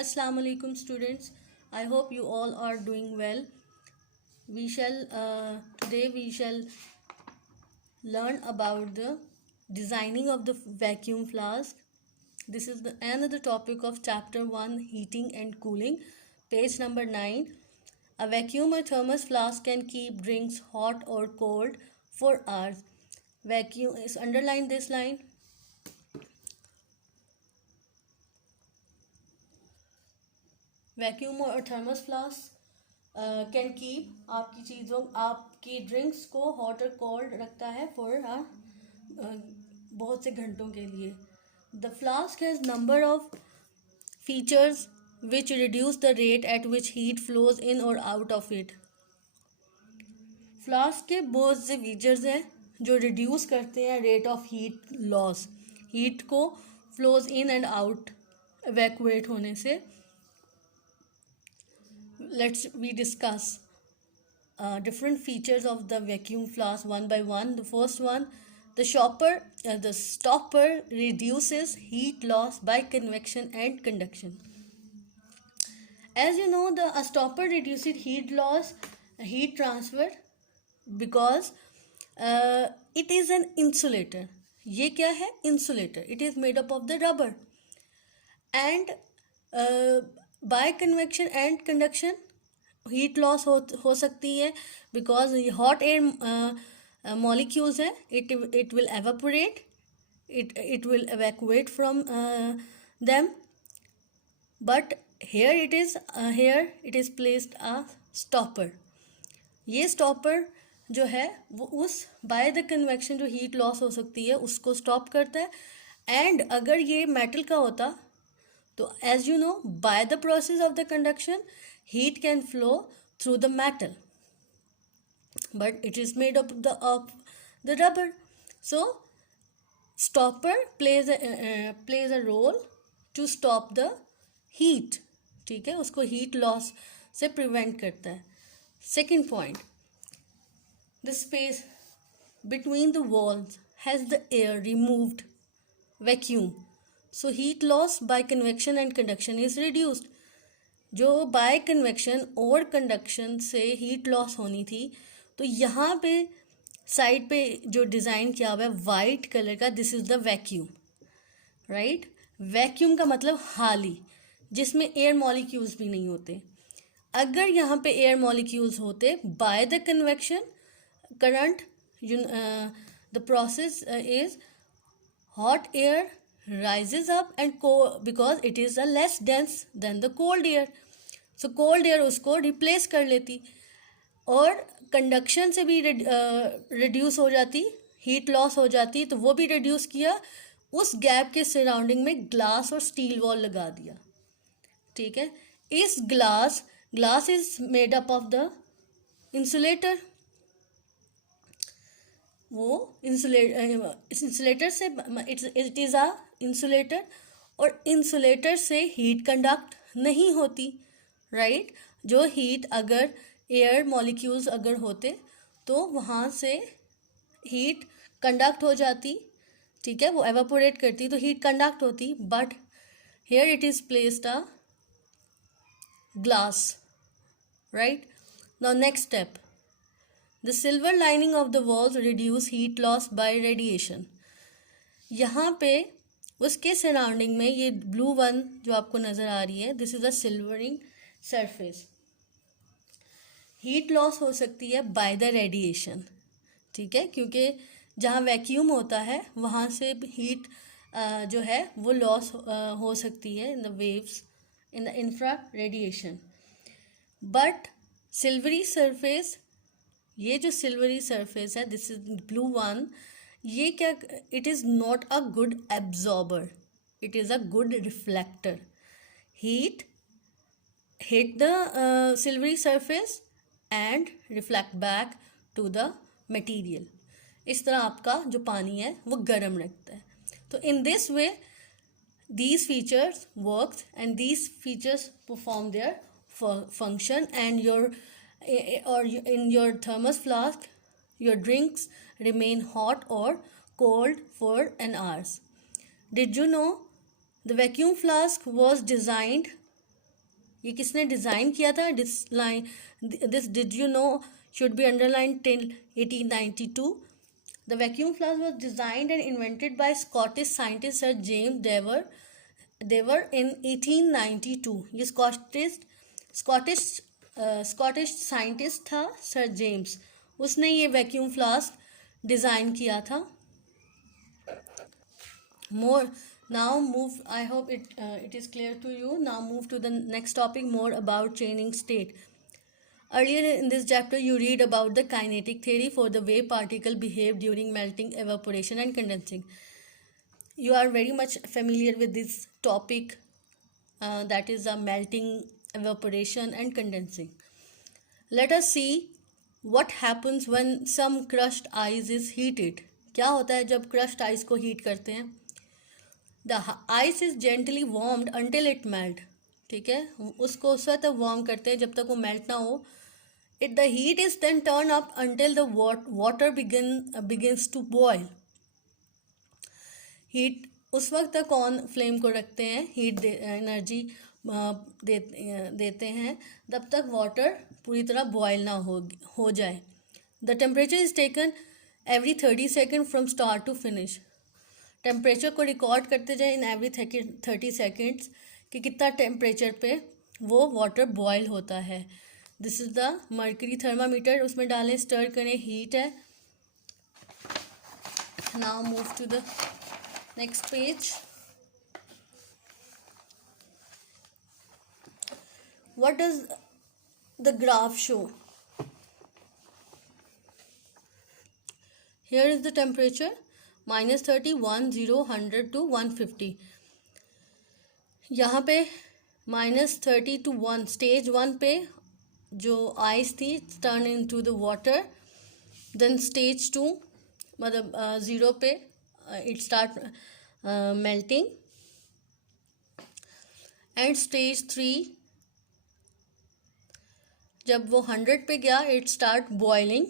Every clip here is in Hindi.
Assalamu alaikum students. I hope you all are doing well. Today we shall learn about the designing of the vacuum flask. This is another topic of chapter 1, heating and cooling, page number 9. A vacuum or thermos flask can keep drinks hot or cold for hours. Vacuum is underline this line. Vacuum और थर्मस फ्लास्क कैन कीप आपकी ड्रिंक्स को हॉट और कोल्ड रखता है फॉर बहुत से घंटों के लिए. The flask has number of features which reduce the rate at which heat flows in और आउट ऑफ इट. फ्लास्क के बहुत से फीचर्स हैं जो रिड्यूस करते हैं rate of heat loss, heat को flows in and out evacuate होने से. We discuss different features of the vacuum flask one by one. The first one, the stopper reduces heat loss by convection and conduction. As you know, a stopper reduces heat loss, heat transfer, because it is an insulator. ये क्या है? Insulator. It is made up of the rubber. And by convection and conduction heat loss हो सकती है बिकॉज हॉट एयर मॉलिक्यूल्स है. It will evaporate, it will evacuate from them. But here it is placed a stopper. ये स्टॉपर जो है वो उस बाय द कन्वेक्शन जो हीट लॉस हो सकती है उसको स्टॉप करता है. एंड अगर ये मेटल का होता तो as you know by the process of the conduction heat can flow through the metal, but it is made up of the rubber. So stopper plays a role to stop the heat. ठीक है, उसको heat loss से prevent करता है. Second point, the space between the walls has the air removed, vacuum, so heat loss by convection and conduction is reduced. जो बाय कन्वेक्शन और कंडक्शन से हीट लॉस होनी थी, तो यहाँ पे साइड पे जो डिज़ाइन किया हुआ है वाइट कलर का, this is the vacuum. Right, vacuum का मतलब खाली, जिसमें एयर मॉलिक्यूल्स भी नहीं होते. अगर यहाँ पे एयर मॉलिक्यूल्स होते bye the convection current, the process is hot air rises up and because it is a less dense than the cold air, so cold air उसको replace कर लेती और कंडक्शन से भी रिड्यूस हो जाती, हीट लॉस हो जाती. तो वो भी रिड्यूस किया, उस गैप के सराउंडिंग में ग्लास और स्टील वॉल लगा दिया. ठीक है, इस glass is made up of the insulator. वो इंसुलेटर से इट इज़ अ इंसुलेटर, और इंसुलेटर से हीट कंडक्ट नहीं होती. राइट, जो हीट अगर एयर मॉलिक्यूल्स अगर होते तो वहाँ से हीट कंडक्ट हो जाती. ठीक है, वो एवापोरेट करती तो हीट कंडक्ट होती. But here it is placed a glass. Right, now next step, the silver lining of the walls reduce heat loss by radiation. यहाँ पे उसके सराउंडिंग में ये ब्लू वन जो आपको नज़र आ रही है, this is a silvering surface. Heat loss हो सकती है बाय द रेडिएशन. ठीक है, क्योंकि जहाँ वैक्यूम होता है वहाँ से हीट जो है वो लॉस हो सकती है in the waves, in the infra radiation. But silvery surface, ये जो सिल्वरी सरफेस है, दिस इज ब्लू वन, ये क्या, it is not a good absorber, it is a good reflector. Heat hit the silvery surface and reflect back to the material. इस तरह आपका जो पानी है वो गर्म रखता है. तो in this way these features works and these features perform their function, and in your thermos flask your drinks remain hot or cold for an hours. Did you know the vacuum flask was designed ये किसने डिज़ाइन किया था? This did you know should be underline till 1892. The vacuum flask was designed and invented by Scottish scientist Sir James Dever in 1892. ये स्कॉटिश साइंटिस्ट था सर जेम्स, उसने ये वैक्यूम फ्लास्क डिज़ाइन किया था. More now move. I hope it is clear to you. Now move to the next topic, more about changing state. Earlier in this chapter, you read about the kinetic theory for the way particle behave during melting, evaporation, and condensing. You are very much familiar with this topic, that is melting, evaporation, and condensing. Let us see what happens when some crushed ice is heated. क्या होता है जब crushed ice को heat करते हैं? The ice is gently warmed until it melt. ठीक है, उसको उस वक्त वार्म करते हैं जब तक वो मेल्ट ना हो. The heat is then turned up until the water begins to boil. Heat उस वक्त तक ऑन फ्लेम को रखते हैं, हीट एनर्जी देते हैं तब तक वाटर पूरी तरह बॉयल ना हो जाए. The temperature is taken every 30 second from start to finish. Temperature को रिकॉर्ड करते जाए इन एवरी 30 सेकेंड्स कि कितना टेम्परेचर पे वो वाटर बॉयल होता है. This is the mercury thermometer. उसमें डालें, स्टर करें, हीट है. Now move to the next page. What does the graph show? Here is the temperature -30, 10, 100 to 150. यहाँ पे -30 to 1 स्टेज 1 पे जो आइस थी turn into the water. Then stage 2 मतलब 0 पे it start melting. And stage 3 जब वो 100 पे गया it start boiling.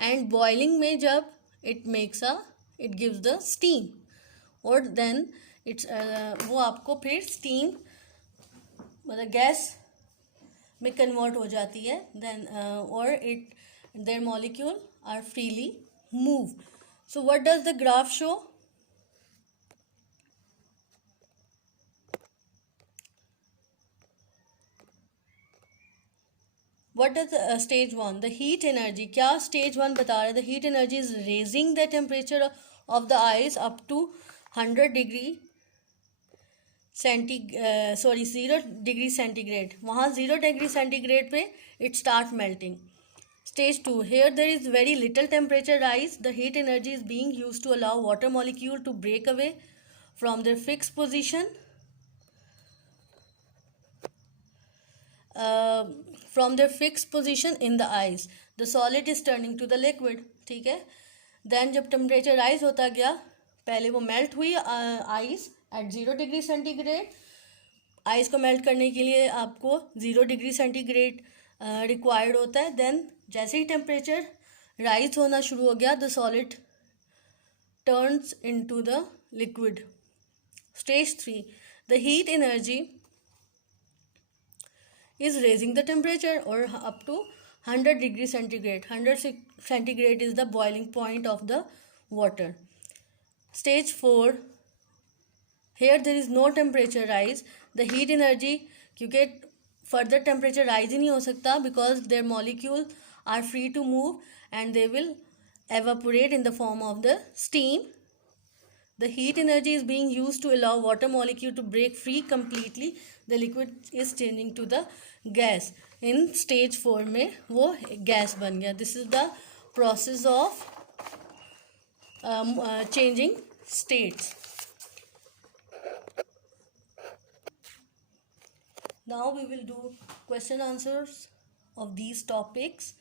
And boiling में जब इट गिव्स द स्टीम और देन इट्स वो आपको फिर स्टीम मतलब गैस में कन्वर्ट हो जाती है. देन और there molecule are freely move. So what does the graph show? What does stage 1? The heat energy. क्या stage 1 बता रहा है? The heat energy is raising the temperature of the ice up to 100 degree 0 degree centigrade. वहाँ 0 degree centigrade पे it start melting. Stage 2. Here there is very little temperature rise. The heat energy is being used to allow water molecule to break away from their fixed position. From their fixed position in the ice. The solid is turning to the liquid. ठीक है. Then जब temperature rise होता गया, पहले वो melt हुई ice at 0 degree centigrade. Ice को मेल्ट करने के लिए आपको 0 डिग्री सेंटीग्रेड रिक्वायर्ड होता है. देन जैसे ही टेम्परेचर राइज होना शुरू हो गया, the solid turns into the liquid. Stage 3. The heat energy is raising the temperature or up to 100 degree centigrade. 100 centigrade is the boiling point of the water. Stage 4. Here there is no temperature rise. The heat energy, क्योंकि further temperature rise ही नहीं हो सकता because their molecules are free to move and they will evaporate in the form of the steam. The heat energy is being used to allow water molecule to break free completely. The liquid is changing to the gas. In stage 4 में वो gas बन गया. This is the process of changing states. Now we will do question answers of these topics.